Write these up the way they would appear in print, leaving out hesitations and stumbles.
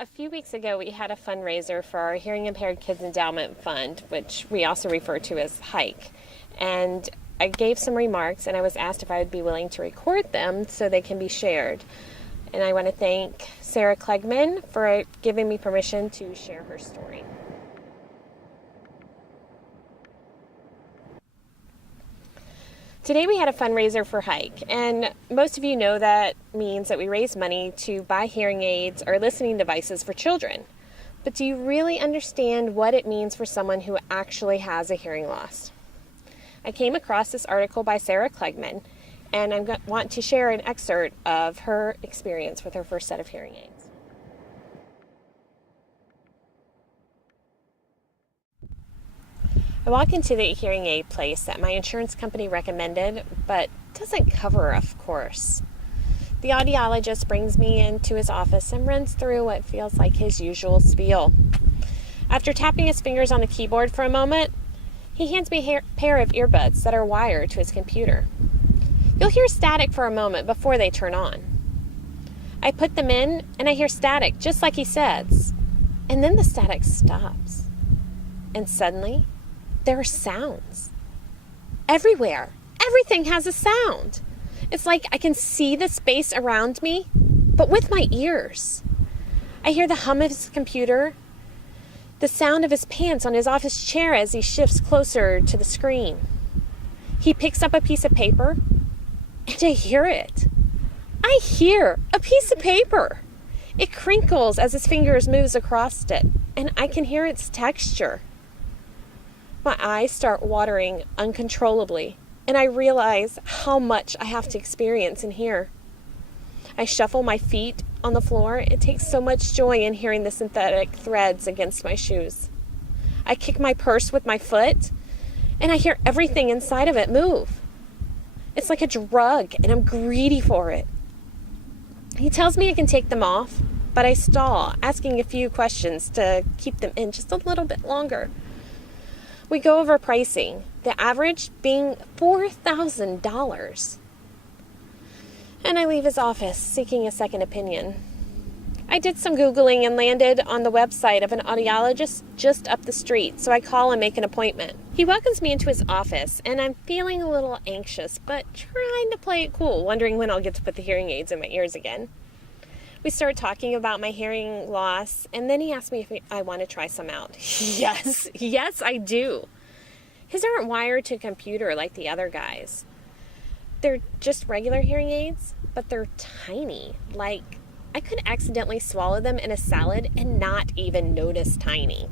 A few weeks ago, we had a fundraiser for our Hearing Impaired Kids Endowment Fund, which we also refer to as HIKE. And I gave some remarks, and I was asked if I would be willing to record them so they can be shared. And I want to thank Sarah Klegman for giving me permission to share her story. Today we had a fundraiser for HIKE, and most of you know that means that we raise money to buy hearing aids or listening devices for children. But do you really understand what it means for someone who actually has a hearing loss? I came across this article by Sarah Klegman, and I want to share an excerpt of her experience with her first set of hearing aids. I walk into the hearing aid place that my insurance company recommended, but doesn't cover, of course. The audiologist brings me into his office and runs through what feels like his usual spiel. After tapping his fingers on the keyboard for a moment, he hands me a pair of earbuds that are wired to his computer. You'll hear static for a moment before they turn on. I put them in, and I hear static, just like he says. And then the static stops. And suddenly, there are sounds. Everywhere. Everything has a sound. It's like I can see the space around me, but with my ears. I hear the hum of his computer, the sound of his pants on his office chair as he shifts closer to the screen. He picks up a piece of paper, and I hear it. I hear a piece of paper. It crinkles as his fingers moves across it, and I can hear its texture. My eyes start watering uncontrollably, and I realize how much I have to experience and hear. I shuffle my feet on the floor. It takes so much joy in hearing the synthetic threads against my shoes. I kick my purse with my foot, and I hear everything inside of it move. It's like a drug, and I'm greedy for it. He tells me I can take them off, but I stall, asking a few questions to keep them in just a little bit longer. We go over pricing, the average being $4,000. And I leave his office seeking a second opinion. I did some Googling and landed on the website of an audiologist just up the street, so I call and make an appointment. He welcomes me into his office, and I'm feeling a little anxious, but trying to play it cool, wondering when I'll get to put the hearing aids in my ears again. We start talking about my hearing loss, and then he asked me if I want to try some out. Yes, I do. His aren't wired to a computer like the other guys. They're just regular hearing aids, but they're tiny. Like, I could accidentally swallow them in a salad and not even notice tiny.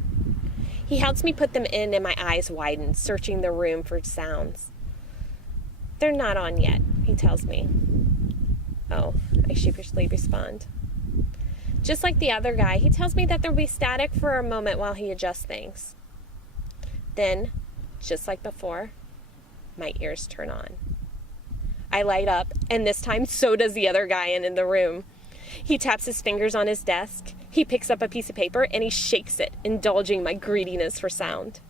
He helps me put them in, and my eyes widen, searching the room for sounds. They're not on yet, he tells me. Oh, I sheepishly respond. Just like the other guy, he tells me that there'll be static for a moment while he adjusts things. Then, just like before, my ears turn on. I light up, and this time so does the other guy in the room. He taps his fingers on his desk, he picks up a piece of paper, and he shakes it, indulging my greediness for sound.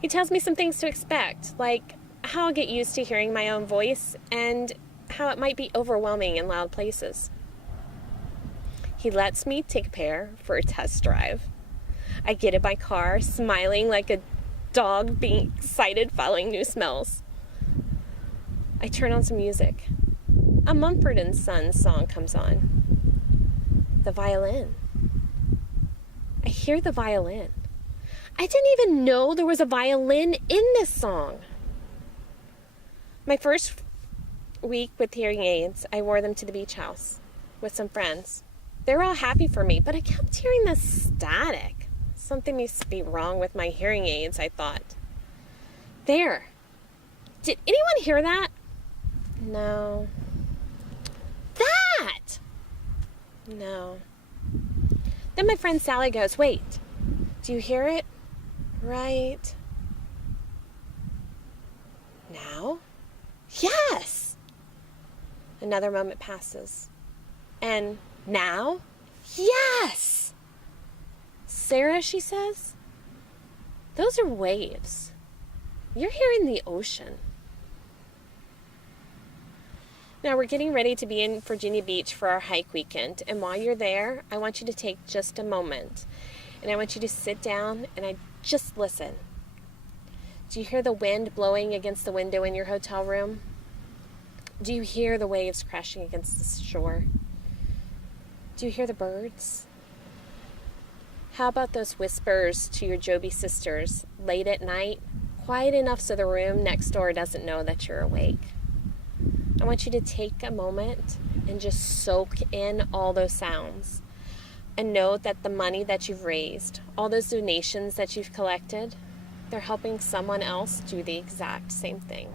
He tells me some things to expect, like how I'll get used to hearing my own voice, and how it might be overwhelming in loud places. He lets me take a pair for a test drive. I get in my car, smiling like a dog being excited following new smells. I turn on some music. A Mumford & Sons song comes on. The violin. I hear the violin. I didn't even know there was a violin in this song. My first week with hearing aids, I wore them to the beach house with some friends. They were all happy for me, but I kept hearing this static. Something must be wrong with my hearing aids, I thought. There. Did anyone hear that? No. That! No. Then my friend Sally goes, wait, do you hear it? Right now? Yes! Another moment passes. And now? Yes! Sarah, she says, those are waves. You're hearing the ocean. Now we're getting ready to be in Virginia Beach for our hike weekend, and while you're there, I want you to take just a moment, and I want you to sit down and just listen. Do you hear the wind blowing against the window in your hotel room? Do you hear the waves crashing against the shore? Do you hear the birds? How about those whispers to your Joby sisters late at night, quiet enough so the room next door doesn't know that you're awake? I want you to take a moment and just soak in all those sounds and know that the money that you've raised, all those donations that you've collected, they're helping someone else do the exact same thing.